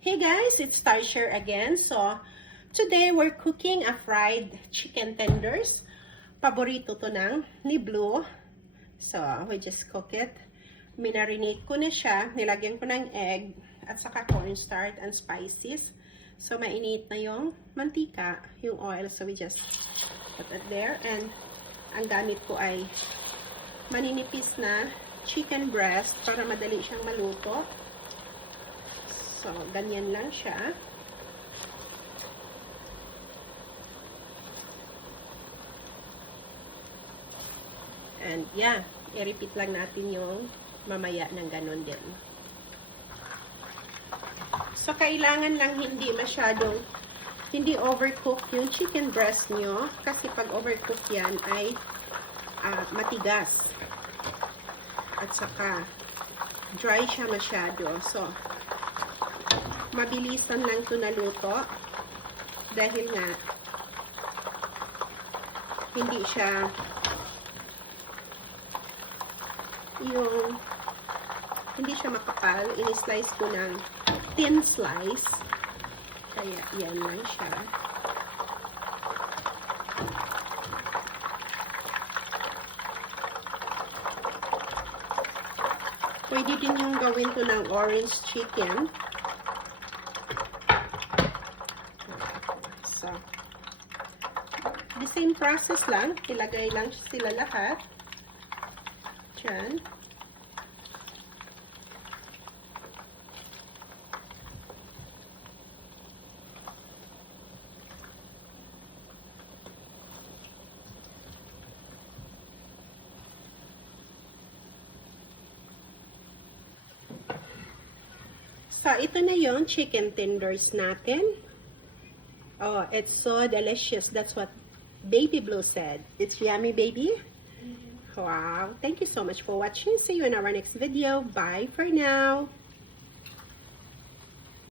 Hey guys, it's Tarsher again. So, today we're cooking a fried chicken tenders. Paborito to ni Blue. So, we just cook it. Minarinate ko na siya. Nilagyan ko ng egg at saka cornstarch and spices. So, mainit na yung mantika, yung oil. So, we just put it there. And ang gamit ko ay maninipis na chicken breast para madali siyang maluto. So, ganyan lang siya. And yeah, i-repeat lang natin yung mamaya ng ganon din. So, kailangan lang hindi overcook yung chicken breast nyo. Kasi pag overcook yan ay matigas. At saka, dry siya masyado. So, mabilisan lang ito naluto dahil nga hindi siya makapal. Ini-slice ko ng thin slice, kaya yan lang siya. Pwede din yung gawin ko ng orange chicken. So, the same process lang. Ilagay lang sila lahat. Diyan. So, ito na yung chicken tenders natin. Oh, it's so delicious. That's what Baby Blue said. It's yummy, baby. Wow. Thank you so much for watching. See you in our next video. Bye for now.